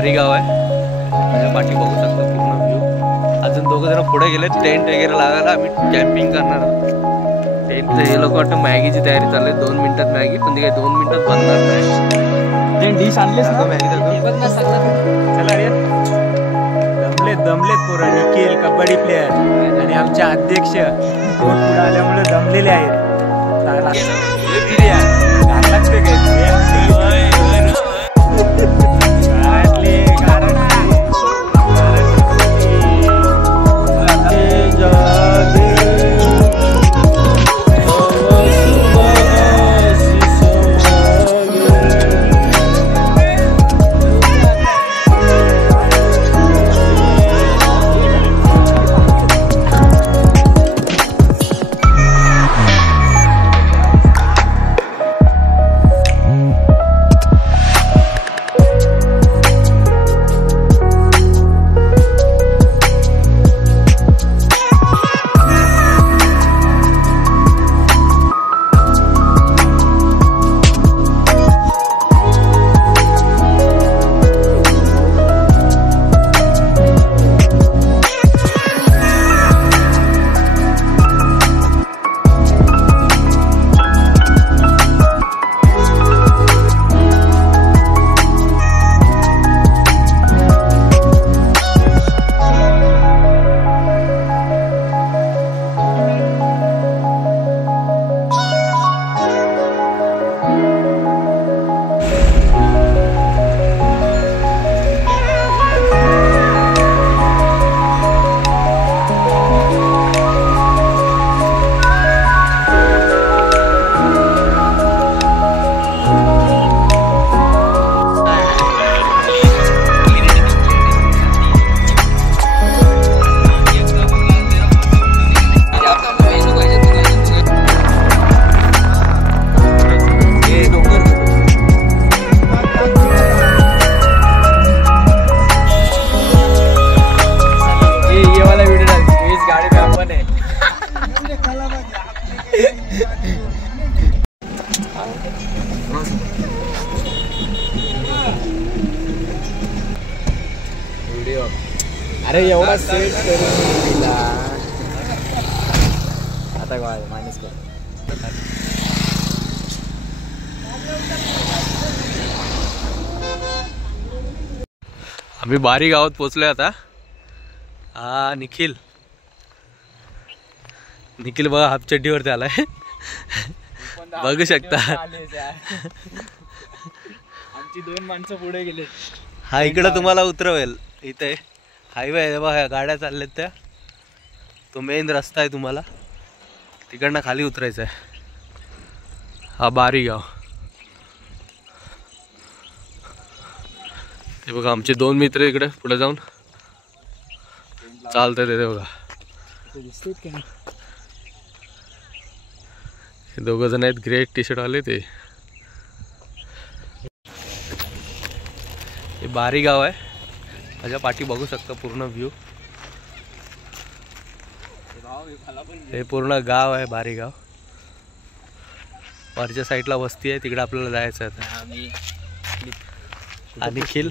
बारी गाव आहे, माझ्या पाठी बघू शकतो पूर्ण व्ह्यू। अजून दोघं जण पुढे गेले टेंट वगैरे लावायला, आम्ही कॅम्पिंग करणार आहोत। टेंट हे लोक वाटतं मॅगीची तयारी चालू आहे, 2 मिनिटात मॅगी, पण ते काही 2 मिनिटात बनणार नाही। टेंट डिश आणलीस ना मॅगी बघ ना सगळं। चला रे, दमलेत पोरं, निखिल कबड्डी प्लेयर आणि आमचे अध्यक्ष पुढे आल्यामुळे दमलेले आहेत। अरे एवढा सेट करून दिला आता काय मायनस कर। आम्ही बारी गावात पोचलोय आता। हा निखिल बघा हाफ चड्डीवरती आलाय, बघू शकता। आमची 2 माणसं पुढे गेले। हा इकडं तुम्हाला उतरवेल, इथे हायवे आहे बघा, गाड्या चालल्यात त्या, तो मेन रस्ता आहे, तुम्हाला तिकडनं खाली उतरायचं आहे। हा बारी गाव, ते बघा आमचे 2 मित्र इकडे पुढे जाऊन चालतंय ते बघा, हे 2 जण आहेत ग्रे टी शर्ट वाले, ते हे बारी गाव आहे, माझ्या पाठी बघू शकता पूर्ण व्ह्यू। हे पूर्ण गाव आहे बारी गाव, वरच्या साईडला वस्ती आहे, तिकडे आपल्याला जायचं आहे आता। आणि निखिल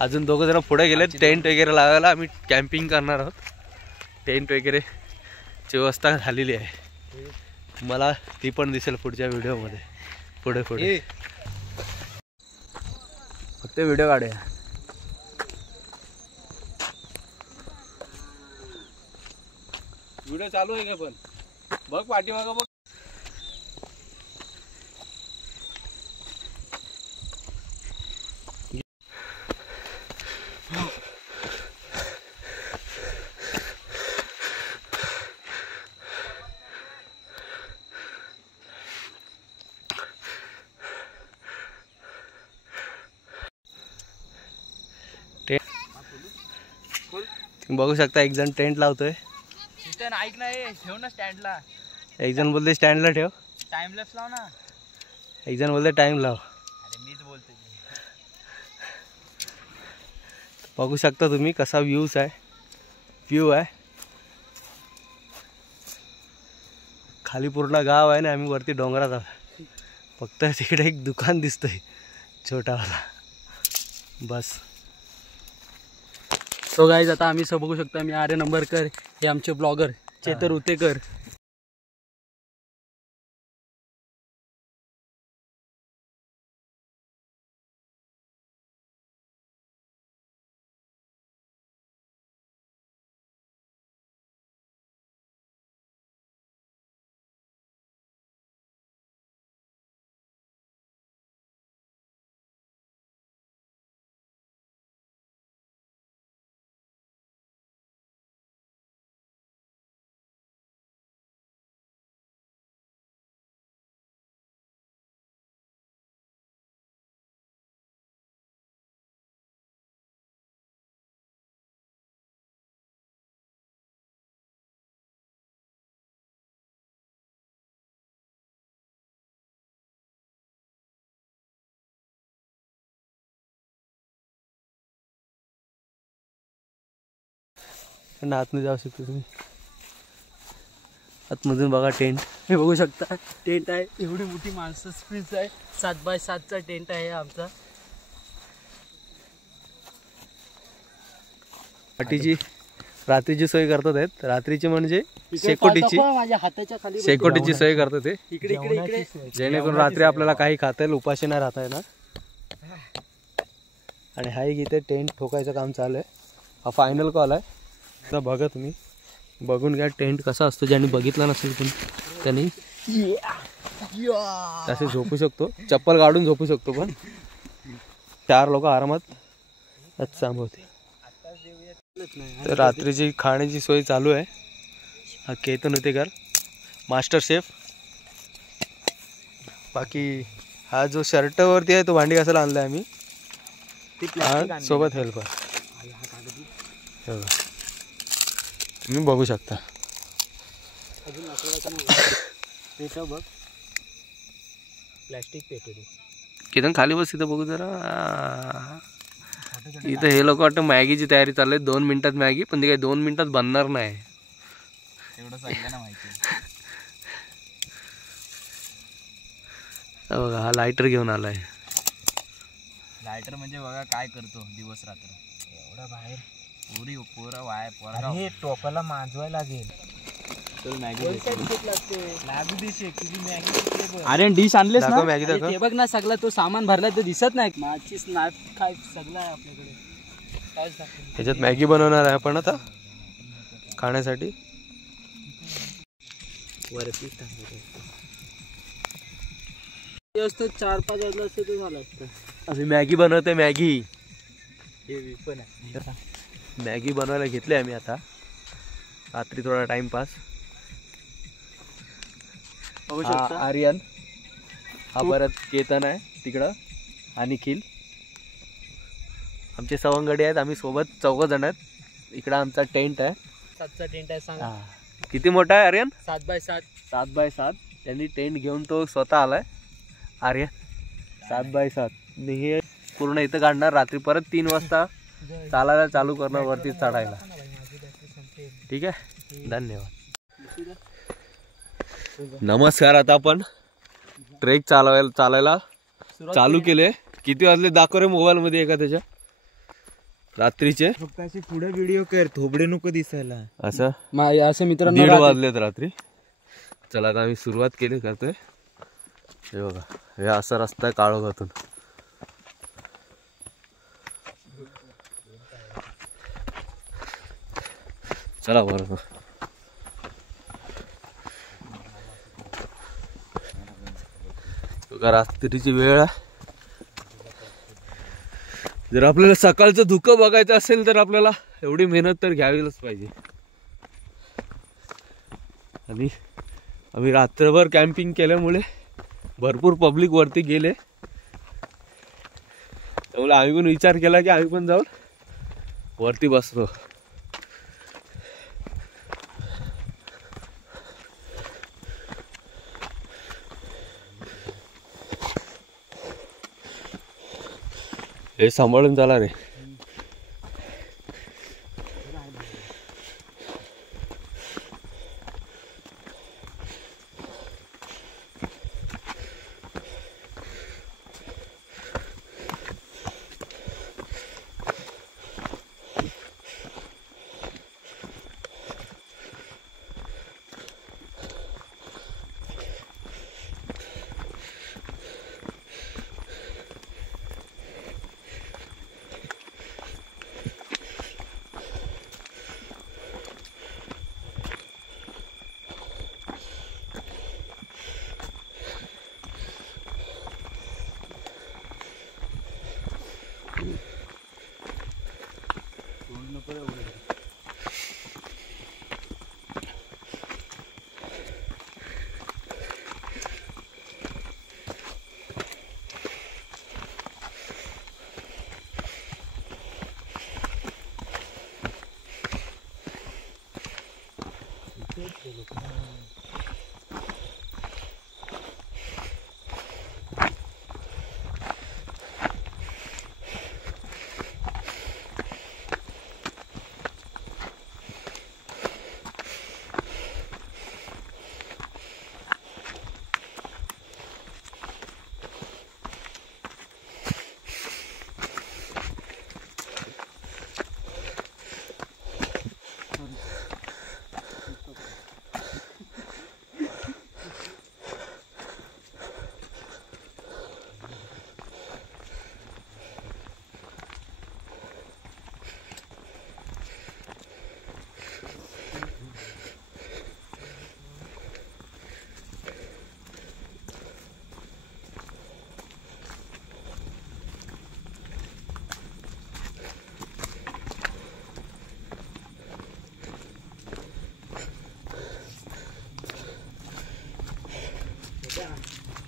अजून 2 जण पुढे गेले टेंट वगैरे लावायला, आम्ही कॅम्पिंग करणार आहोत। टेंट वगैरे ची व्यवस्था झालेली आहे, मला ती पण दिसेल पुढच्या व्हिडिओमध्ये, पुढे फक्त व्हिडिओ काढूया। व्हिडिओ चालू आहे का पण बघ पाठीमागं बघ। तुम्ही बघू शकता एक जण टेंट लावतोय, ऐक ना, ठेव ना स्टँडला। एक जण बोलते स्टँडला ठेव, टाइम लॅप्स लाव ना, एक जण बोलते टाइम लाव। अरे मीच बोलते। बघू शकता तुम्ही कसा व्ह्यू आहे, खाली पूर्ण गाव आहे ना, आम्ही वरती डोंगरात आहोत, फक्त तिकडे एक दुकान दिसतंय छोटावाला, बस। सो गाईज आता आम्ही सब बघू शकता, मी आर्य नंबरकर, हे आमचे ब्लॉगर चेतर उतेकर. आतमध्ये जाऊ शकतो तुम्ही. आतमधून बघा टेंट, हे बघू शकता टेंट आहे, एवढी मोठी माणसं स्पेस आहे, 7x7चा टेंट आहे आमचा. रात्रीची सोय करतात आहेत. रात्रीची म्हणजे शेकोटीची, माझ्या हाताच्या खाली शेकोटीची सोय करतात ते, इकडे इकडे इकडे, जेणेकरून रात्री आपल्याला काही खाता येईल, उपाशी नाही राहता येणार. आणि हा एक इथे टेंट ठोकायचं काम चालू आहे. हा फायनल कॉल आहे. आता बघा तुम्ही, बघून घ्या टेंट कसा असतो. ज्यांनी बघितला नसेल पण त्यांनी तसे झोपू शकतो, चप्पल काढून झोपू शकतो, पण 4 लोक आरामात सांभाळते. तर रात्रीची खाण्याची सोय चालू आहे. हा केतन उतेकर, मास्टर शेफ. बाकी हा जो शर्ट वरती आहे तो भांडी घासायला आणलाय आम्ही, सोबत हेल्पर. तुम्ही बघू शकता. बघ प्लॅस्टिक पेपर केतन खाली बस, इथं बघू जरा. इथं हे लोक वाटतं मॅगीची तयारी चालू आहे. 2 मिनिटात मॅगी, पण ती काही 2 मिनिटात बनणार नाही, एवढं सगळ्यांना माहिती. बघा हा लायटर घेऊन आलाय. लायटर म्हणजे बघा काय करतो दिवस रात्र, एवढा बाहेर पुरी पोरं वाय पोरा. हे टोपाला माजवायला लागेल. अरे डिश आणलेस ना, मॅगी दाखव. ते बघ ना, सगळं तो सामान भरला ते दिसत नाही. माचीस नाफ काय सगळं आहे आपल्याकडे. ह्याच्यात मॅगी बनवणार आहे आपण आता खाण्यासाठी. वरती 4-5 वाजला असतं तर झालं असतं. आम्ही मॅगी बनवतोय. मॅगी हे पण आहे. मॅगी बनवायला घेतली आम्ही आता रात्री, थोडा टाइमपास. आर्यन, हा परत केतन आहे तिकडं, आणि निखिल आमचे सवंगडी आहेत. आम्ही सोबत 4 जण आहेत. इकडं आमचा टेंट आहे. 7चा टेंट आहे. सांगा किती मोठा आहे आर्यन? 7x7. 7x7. त्यांनी टेंट घेऊन तो स्वतः आलाय. आर्यन 7x7 हे पूर्ण इथं काढणार. रात्री परत 3 वाजता चालायला चालू करणार, वरती चढायला. ठीक आहे, धन्यवाद. नमस्कार. आता आपण ट्रेक चालायला चालू केले. किती वाजले दाखव रे मोबाईल मध्ये एका त्याच्या. रात्रीचे फक्त अशी पुढे व्हिडिओ कर, थोबडे नको दिसायला. असं मित्रांनो 1:30 वाजलेत रात्री. चला आता आम्ही सुरुवात करतोय. हे बघा, हे असा रस्ता आहे काळोखातून. चला बरोबर. रात्रीची वेळ आहे. जर आपल्याला सकाळचं धुकं बघायचं असेल तर आपल्याला एवढी मेहनत तर घ्यावीच पाहिजे. आणि आम्ही रात्रभर कॅम्पिंग केल्यामुळे भरपूर पब्लिक वरती गेले. त्यामुळे आम्ही पण विचार केला की आम्ही पण जाऊन वरती बसलो. हे सांभाळून चाला रे.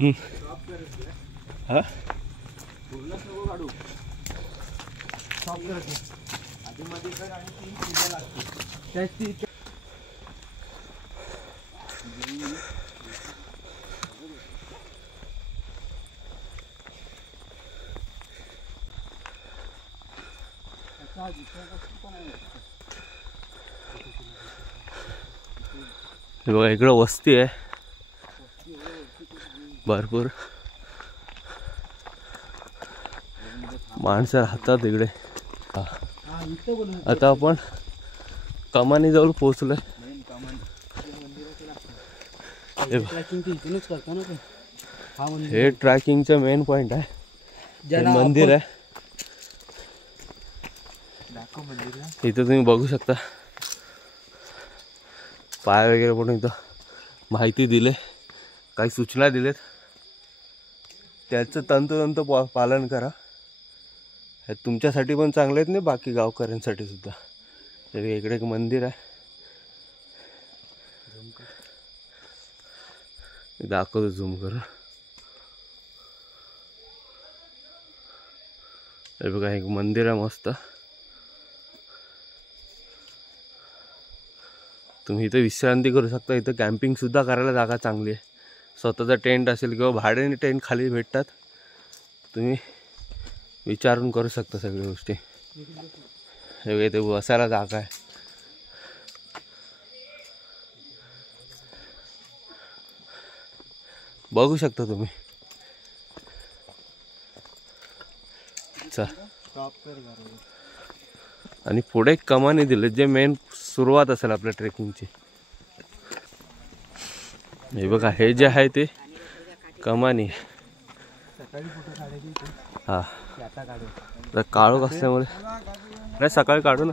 ट्रेकिंग हा हे बघा इकडं वस्ती आहे भरपूर माणसं राहतात इकडे. आता आपण कमानी जवळ पोहोचलोय. हे ट्रॅकिंगचं मेन पॉइंट आहे. हे मंदिर आहे इथं तुम्ही बघू शकता. पाय वगैरे पण इथं माहिती दिले, काही सूचना दिलेत, त्याचं तंतोतंत पालन करा. हे तुमच्यासाठी पण चांगले आहेत नाही, बाकी गावकऱ्यांसाठी सुद्धा. इकडे एक मंदिर आहे, दाखवतो झूम करून. हे बघा एक मंदिर आहे मस्त. तुम्ही इथं विश्रांती करू शकता. इथं कॅम्पिंग सुद्धा करायला जागा चांगली आहे. स्वतःचा टेंट असेल किंवा भाड्याने टेंट खाली भेटतात, तुम्ही विचारून करू शकता सगळ्या गोष्टी. हे इथे बसायला जागा आहे. बघू शकता तुम्ही. आणि पुढे कमानी दिले, जे मेन सुरुवात असेल आपल्या ट्रेकिंगची. हे बघा हे जे आहे ते कमानी. हा काळोख असल्यामुळे नाही, सकाळी काढू ना.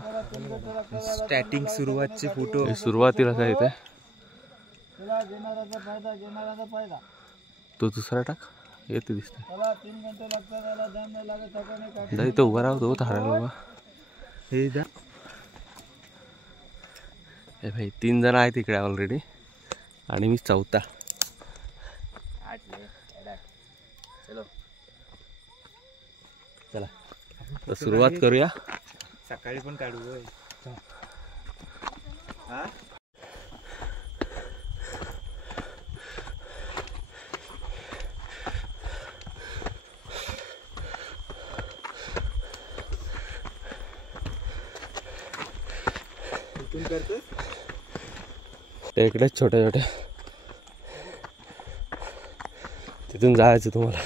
स्टार्टिंग सुरुवातचे फोटो सुरुवातीला काय येते तो दुसरा टाक, येते दिसते. इथं उभा राहतो थारायला बाबा. हे भाई 3 जण आहेत इकडे ऑलरेडी आणि मी चौथा. चला तर सुरुवात करूया. सकाळी पण काढू. टेकड्यात छोट्या छोट्या, तिथून जायचं तुम्हाला.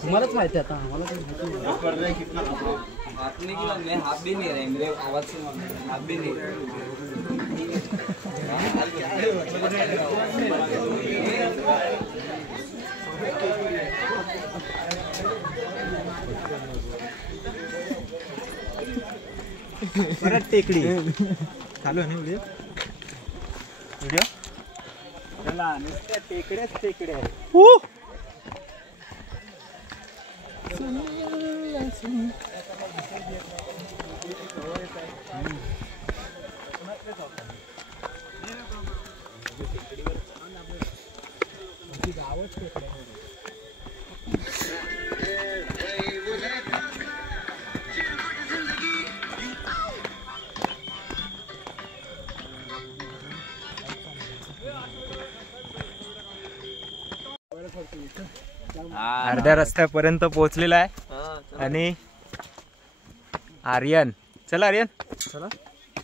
तुम्हालाच माहिती आता आम्हाला हाफ भी नहीं रहे मेरे आवाज से हाफ भी नहीं. परत टेकडी चालू आहे ना व्हिडिओ. चला नुसत्या टेकड्याच टेकड्या. अर्ध्या रस्त्यापर्यंत पोहोचलेला आहे आणि आर्यन, चला आर्यन चला.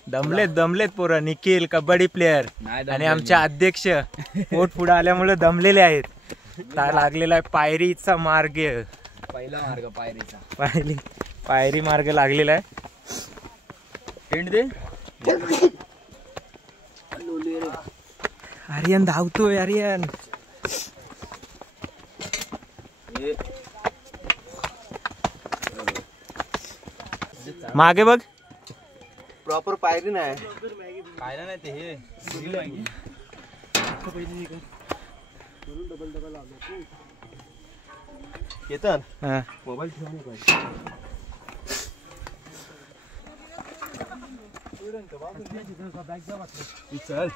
दमलेत पोरं. निखिल कबड्डी प्लेयर आणि आमचे अध्यक्ष पोट पुढे आल्यामुळे दमलेले आहेत. लागलेला आहे पायरीचा मार्ग. पहिला मार्ग पायरीचा. पायरी मार्ग लागलेला आहे. टेंट दे. आर्यन धावतोय. आर्यन मागे बघ. प्रॉपर पायरी नाही. पाहिलं नाही ते हे केतन हा. मोबाईल ठेवा चल.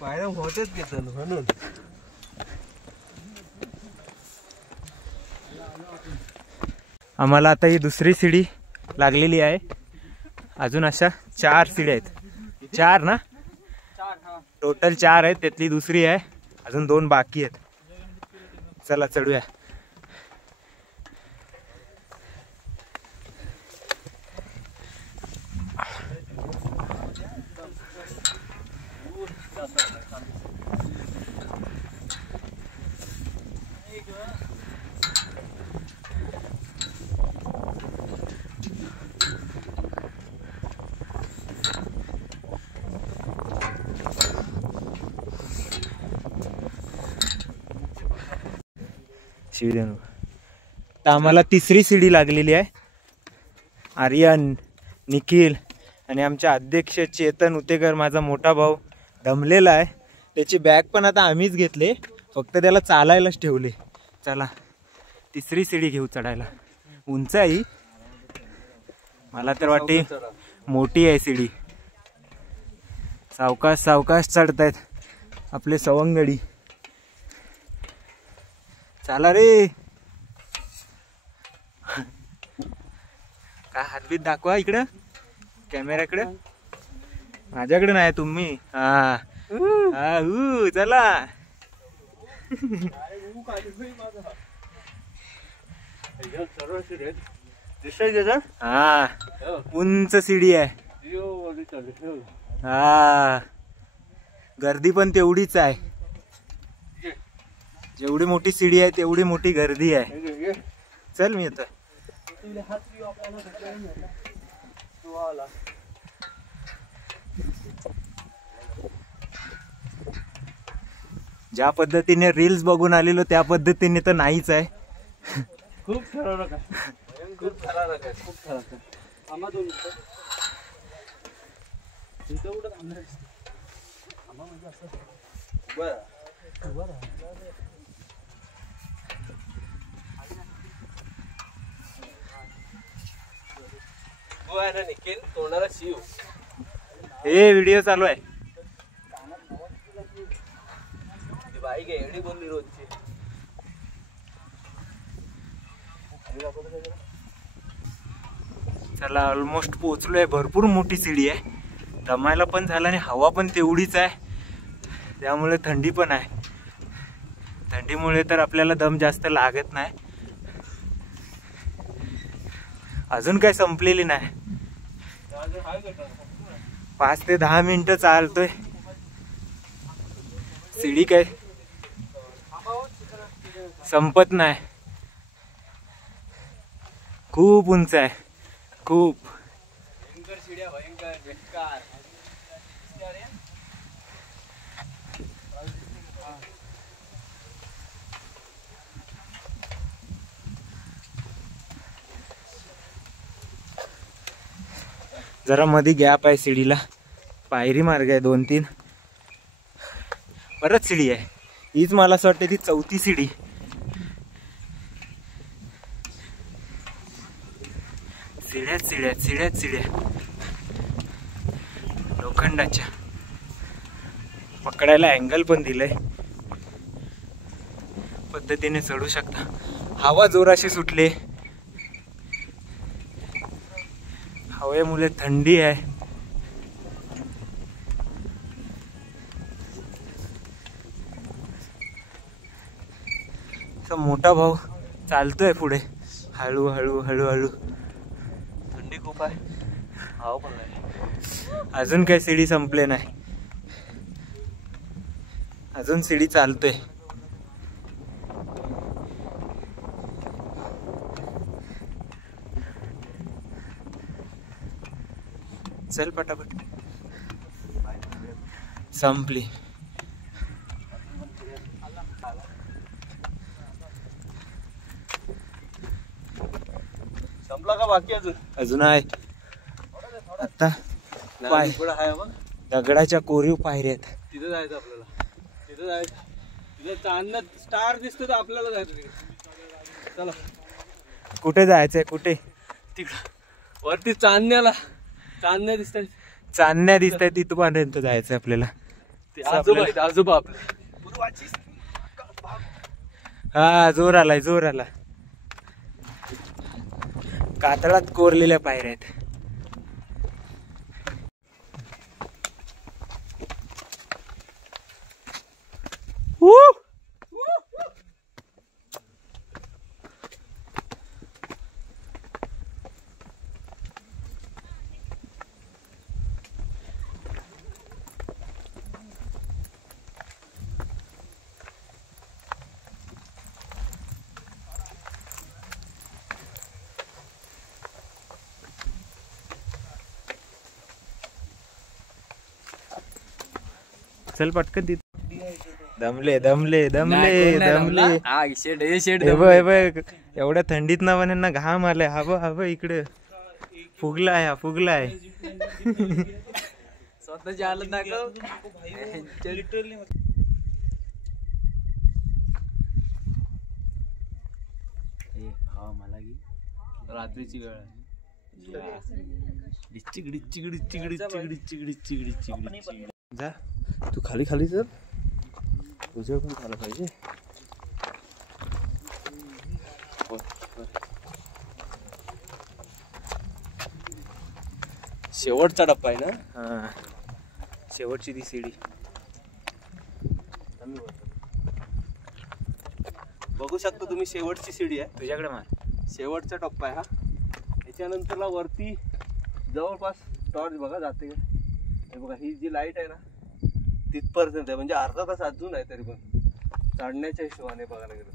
पायऱ्या होतेच केतन म्हणून. आम्हाला आता ही दुसरी सीडी लागलेली आहे. अजून अशा 4 सीड्या आहेत. 4 ना टोटल 4 आहेत, त्यातली दुसरी आहे. अजून 2 बाकी आहेत. चला चढूया. तर आम्हाला तिसरी सीडी लागलेली आहे. आर्यन, निखिल आणि आमचे अध्यक्ष चेतन उतेकर, माझा मोठा भाऊ दमलेला आहे. त्याची बॅग पण आता आम्हीच घेतले, फक्त त्याला चालायलाच ठेवले. चला तिसरी सीडी घेऊ चढायला. उंच आहे, मला तर वाटते मोठी आहे सीडी. सावकाश सावकाश चढतायत आपले सवंगडी. चला रे. काय हातबीत दाखवा इकडं कॅमेऱ्याकडे. माझ्याकडे नाही तुम्ही. हा चला. हा उंच सीडी आहे. हा गर्दी पण तेवढीच आहे. जेवढी मोठी सीडी आहे तेवढी मोठी गर्दी आहे. चल मी येतो. ज्या पद्धतीने रील्स बघून आलेलो त्या पद्धतीने तर नाहीच आहे. खूप ठरवलं काय, खूप ठरवलं काय, खूप ठरवलं. आम्हा दोन इथं कुठं थांबणार आम्हा म्हणजे असं बरं निखिल तोंडाला शिव. हे व्हिडिओ चालू आहे. बाईक एवढी बोलली रोजची. चला ऑलमोस्ट पोहोचलोय. भरपूर मोठी सीडी आहे. दमायला पण झाला आणि हवा पण तेवढीच आहे, त्यामुळे थंडी पण आहे. थंडीमुळे तर आपल्याला दम जास्त लागत नाही. अजून काय संपलेली नाही. 5 ते 10 मिनिटं चालतोय. सीडी काय संपत नाही. खूप उंच आहे, खूप. भयंकर सीड्या, भयंकर बेकार. जरा मध्ये गॅप आहे सीडीला. पायरी मार्ग आहे 2-3. परत सीडी आहे. हीच मला असं वाटतं ती 4थी सीडी. सीड्याच सीड्या, सीड्याच सीड्या लोखंडाच्या. पकडायला अँगल पण दिलंय. पद्धतीने चढू शकता. हवा जोराशी सुटली. हवेमुळे थंडी आहे. मोठा भाऊ चालतोय पुढे हळू हळू हळू हळू. थंडी खूप आहे, हवा पण नाही. अजून काही सीडी संपले नाही. अजून सीडी चालतोय. चल पटापट. संपली. संपला का बाकी अजून? अजून आहे. आता पाय आहे बघ, दगडाच्या कोरीव पायऱ्या आहेत. तिथं जायचं आपल्याला. तिथं जायचं. तिथं चांदणं स्टार दिसतो तर आपल्याला जायचं तिकडे. चला. कुठे जायचंय? कुठे? तिकडं वरती चांदण्या दिसतात. चांदण्या दिसत आहे तिथपर्यंत जायचंय आपल्याला. ते आजोबा आपले. हा जोर आलाय, जोर आला. कातळात कोरलेल्या पायऱ्या आहेत. चल पटकन तिथे. दमले दमले दमले दमले. हे बघ एवढ्या थंडीत ना म्हणा घाम आलाय. हवं इकडे फुगलाय, फुगलाय. स्वतःची हालत दाखव. रात्रीची वेळ आहे. जा तू खाली खाली जर तुझ्या पण झालं पाहिजे. शेवटचा डब्बा आहे ना? हा शेवटची ती सीडी. बघू शकता तुम्ही, शेवटची सीडी आहे. तुझ्याकडे मार. शेवटचा टप्पा आहे हा. त्याच्यानंतरला वरती जवळपास टॉर्च बघा जाते. हे बघा, ही जी लाईट आहे ना तिथपर्यंत आहे, म्हणजे अर्धा तास अजून आहे. तरी पण चढण्याच्या हिशोबाने बघायला गेलं.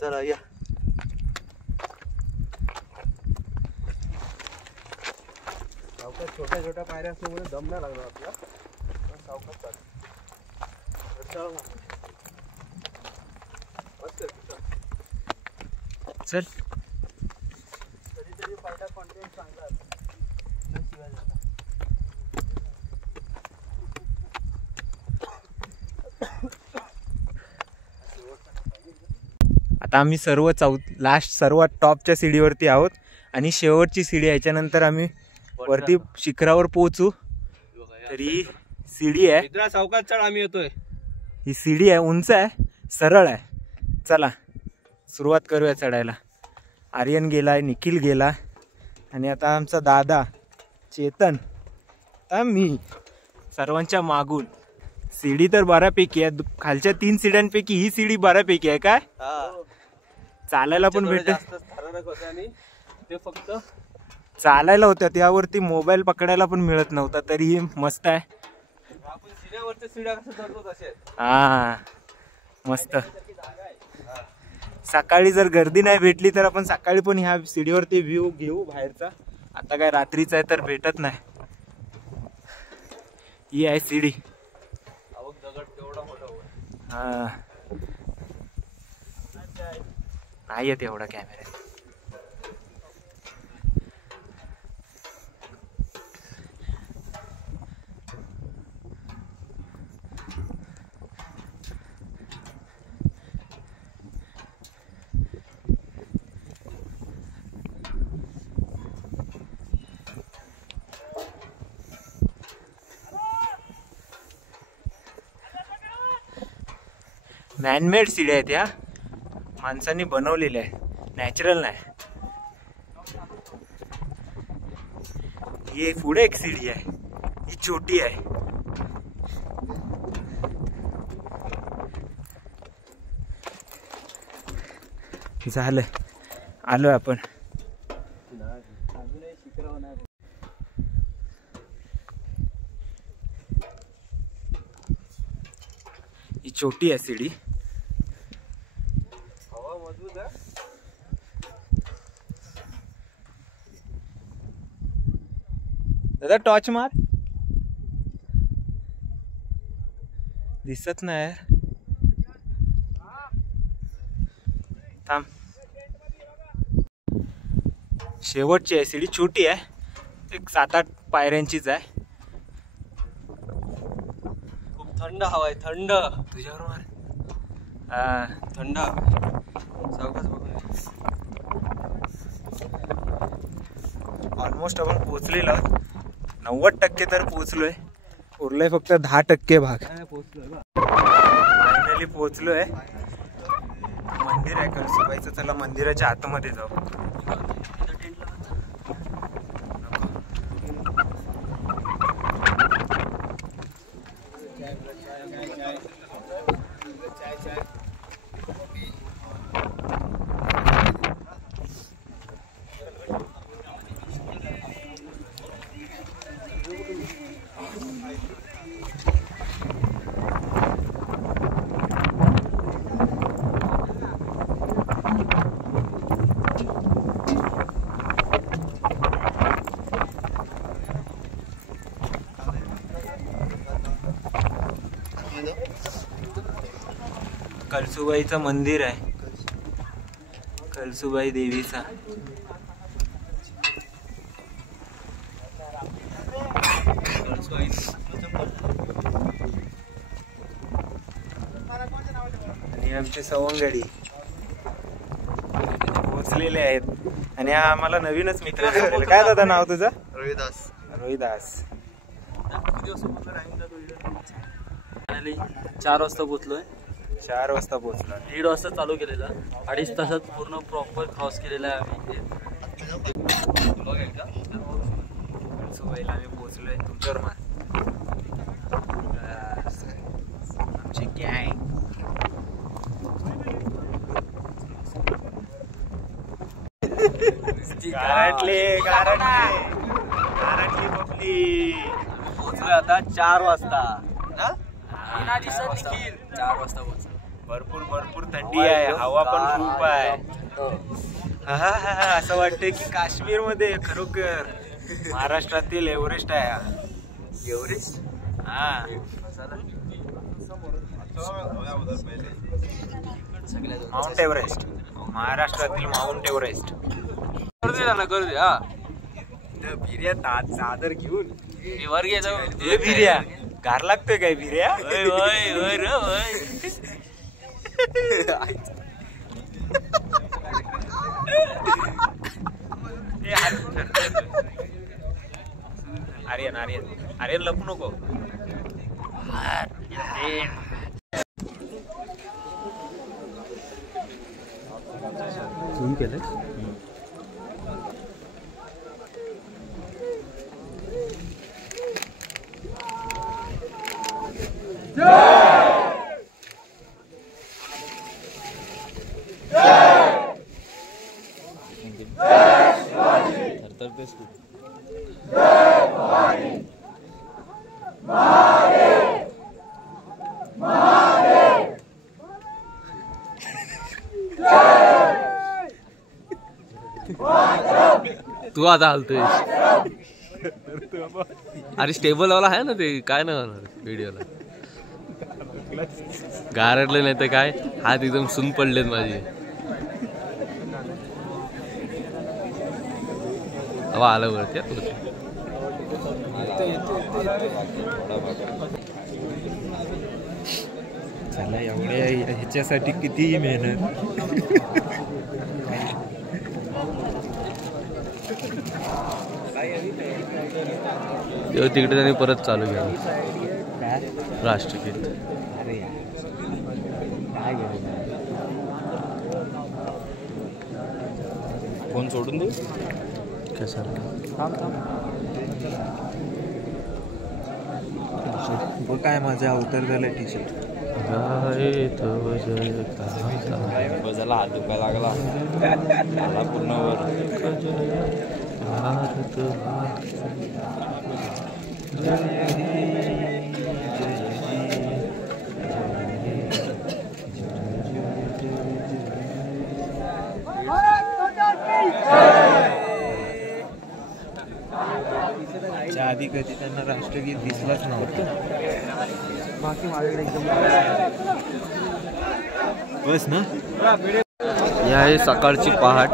चला या. सावकाश छोट्या छोट्या पायऱ्या असल्यामुळे दम नाही लागणार आपल्याला. सावकाश चल. कधीतरी पहिला कॉन्फिडन्स चांगला. आता आम्ही सर्वात टॉपच्या सीडीवरती आहोत आणि शेवटची सीडी. याच्यानंतर आम्ही वरती शिखरावर पोहोचू. तरी सीडी आहे, सावकाश चढ. आम्ही येतोय. ही सीडी आहे, उंच आहे, सरळ आहे. चला सुरुवात करूया चढायला. आर्यन गेलाय, निखिल गेला आणि आता आमचा दादा चेतन, आता मी सर्वांच्या मागून. सीडी तर बऱ्यापैकी आहे. खालच्या 3 सीड्यांपैकी ही सीडी बऱ्यापैकी आहे. काय चालायला पण भेटत. ते फक्त चालायला होत्या, त्यावरती मोबाईल पकडायला पण मिळत नव्हता. तरीही मस्त आहे. आपण सिड्यावरच्या सीड्या कसं चढतो तसे. हा मस्त. सकाळी जर गर्दी नाही भेटली तर आपण सकाळी पण ह्या सीडीवरती व्ह्यू घेऊ बाहेरचा. आता काय रात्रीचा आहे तर भेटत नाही. ही आहे सीडी. हा नाही येत एवढा कॅमेरा. मॅनमेड सीड्या आहेत या, माणसांनी बनवलेल्या आहे, नॅचरल नाही. ही पुढे एक सीडी आहे, ही छोटी आहे. झालं, आलो आपण. ही छोटी आहे सीडी. दादा टॉर्च मार, दिसत नाही. थांब. शेवटची आहे सीडी, छोटी आहे, एक 7-8 पायऱ्यांचीच आहे. खूप थंड हवा आहे, थंड. तुझ्यावर मार. थंड सावकाश बघून. ऑलमोस्ट आपण पोहोचलेलो आहोत. 90% तर पोहोचलोय. उरलंय फक्त 10% भाग. फायनली पोहोचलोय. मंदिर आहे कळसुबाईचं. चला मंदिराच्या आतमध्ये जाऊ. कळसुबाईचं मंदिर आहे, कळसुबाई देवीचा. आणि आमचे सवंगडी पोचलेले आहेत. आणि हा आम्हाला नवीनच मित्र. काय दादा नाव तुझं? रोहिदास. रोहिदास. 4 वाजता पोहोचलोय. 4 वाजता पोहोचलो. 1:30 वाजता चालू केलेला, 2.5 तासात पूर्ण प्रॉपर क्रॉस केलेला आहे आम्ही. कळसुबाईला आम्ही पोहोचलोय. तुमच्यावर मार. आमची गँग. गारटली बबली. पोहोचलोय आता 4 वाजता. 4 वाजता पोहोचलो. भरपूर थंडी आहे, हवा पण खूप आहे. असं वाटतंय की काश्मीर मध्ये खरोखर महाराष्ट्रातील एव्हरेस्ट आहे हा. एव्हरेस्ट. Mount Everest. महाराष्ट्रातील माउंट एव्हरेस्ट. करू दे. हा भिर्या चादर घेऊन मी वर गेलो. भिर्या गार लागतोय काय भिर्या? आर्यन लपू नको. झूम केलं. तू आता हलतोय. अरे स्टेबल वाला आहे ना ते, काय नाही होणार व्हिडिओला. गारटलं नाही तर काय, हात एकदम सुन पडलेत माझे. हवा आलं वरती. चला एवढ्या ह्याच्यासाठी कितीही मेहनत. तिकडे त्यांनी परत चालू केलं राष्ट्रगीत. अरे काय फोन सोडून देऊ कसं बघ काय माझं अवतार झालं टी शर्ट. बजाला हात दुखायला लागला मला पूर्ण वर. आधी कधी त्यांना राष्ट्रगीत दिसलंच नव्हतं. बाकी माझ्याकडे एकदम बस ना. ही आहे सकाळची पहाट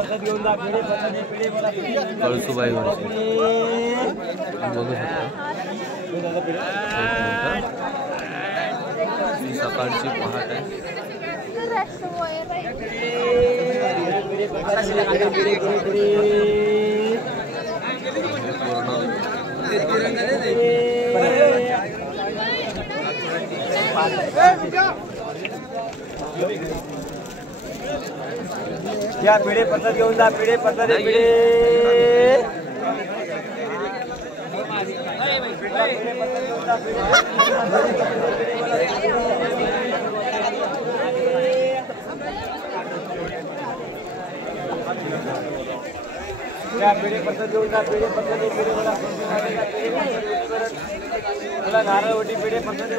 कळसुबाईवरची. बघू शकता ही सकाळची पहाट आहे. या पिढे पद्धत घेऊन जा. पिढे पद्धत पिढे या पिढे पद्धत घेऊन जा. पिढे पद्धत पिढे मला नारळवटी पिढे पद्धत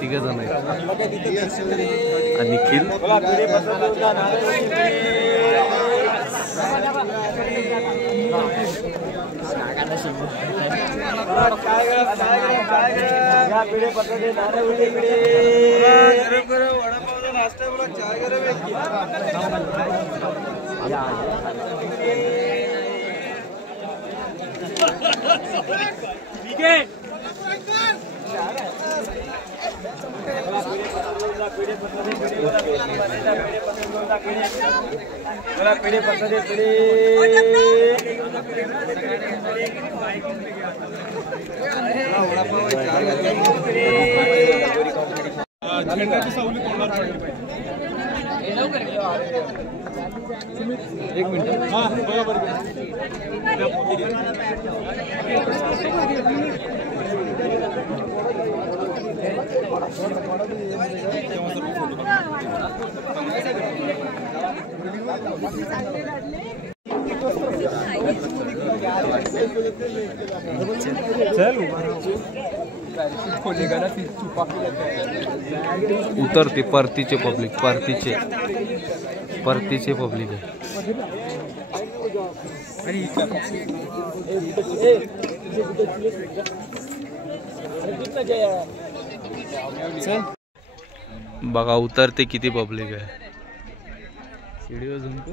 तिघ जण आहेत. निखिल पिढे पद्धत नारळवटी पिढे पिढे पद्धत पिढे एक मिनिट. उतरते परतीचे पब्लिक. परतीचे पब्लिक आहे. बघा उतरते किती पब्लिक आहे. व्हिडिओ झुमतो.